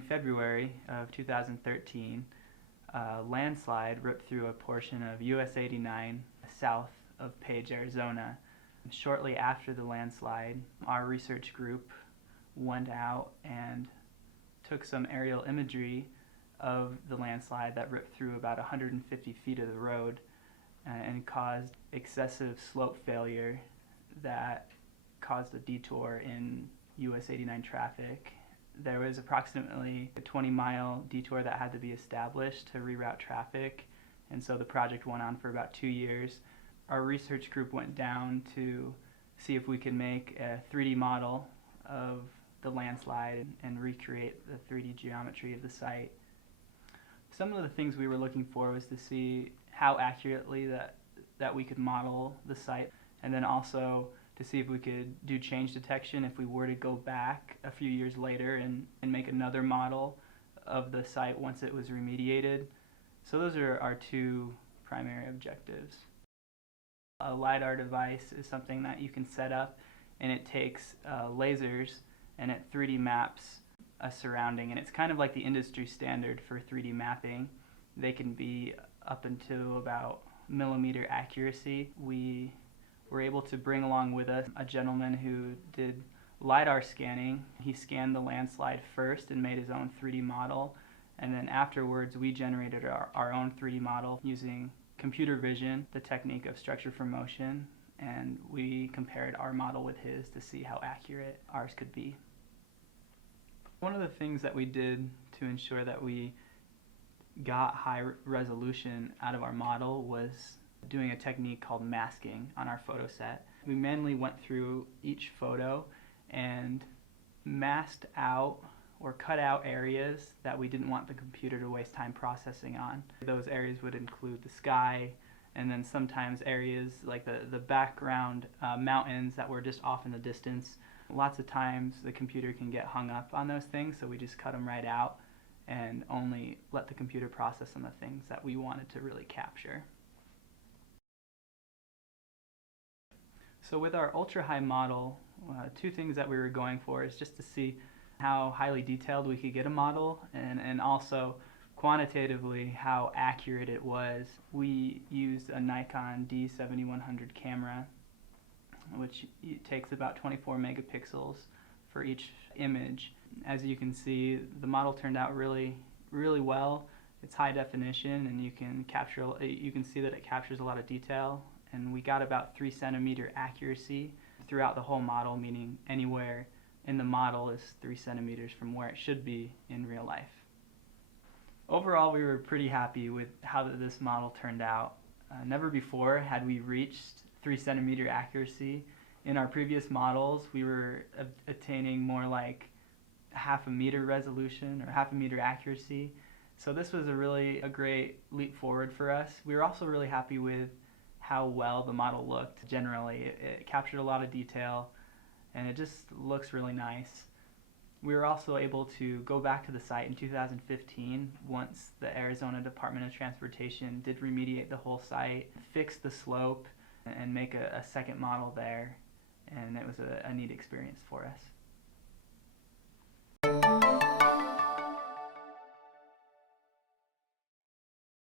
In February of 2013, a landslide ripped through a portion of US 89 south of Page, Arizona. Shortly after the landslide, our research group went out and took some aerial imagery of the landslide that ripped through about 150 feet of the road and caused excessive slope failure that caused a detour in US 89 traffic. There was approximately a 20-mile detour that had to be established to reroute traffic, and so the project went on for about 2 years. Our research group went down to see if we could make a 3D model of the landslide and recreate the 3D geometry of the site. Some of the things we were looking for was to see how accurately that we could model the site, and then also to see if we could do change detection if we were to go back a few years later and make another model of the site once it was remediated. So those are our two primary objectives. A LiDAR device is something that you can set up, and it takes lasers and it 3D maps a surrounding, and it's kind of like the industry standard for 3D mapping. They can be up until about millimeter accuracy. We were able to bring along with us a gentleman who did LiDAR scanning. He scanned the landslide first and made his own 3D model, and then afterwards we generated our own 3D model using computer vision, the technique of structure for motion, and we compared our model with his to see how accurate ours could be. One of the things that we did to ensure that we got high resolution out of our model was doing a technique called masking on our photo set. We manually went through each photo and masked out or cut out areas that we didn't want the computer to waste time processing on. Those areas would include the sky, and then sometimes areas like the background mountains that were just off in the distance. Lots of times the computer can get hung up on those things, so we just cut them right out and only let the computer process on the things that we wanted to really capture. So with our ultra-high model, two things that we were going for is just to see how highly detailed we could get a model, and also quantitatively how accurate it was. We used a Nikon D7100 camera, which takes about 24 megapixels for each image. As you can see, the model turned out really well. It's high definition, and you can see that it captures a lot of detail, and we got about 3 centimeter accuracy throughout the whole model, meaning anywhere in the model is 3 centimeters from where it should be in real life. Overall, we were pretty happy with how this model turned out. Never before had we reached 3 centimeter accuracy. In our previous models, we were attaining more like half a meter resolution or half a meter accuracy. So this was a great leap forward for us. We were also really happy with how well the model looked generally. It captured a lot of detail, and it just looks really nice. We were also able to go back to the site in 2015 once the Arizona Department of Transportation did remediate the whole site, fix the slope, and make a second model there, and it was a neat experience for us.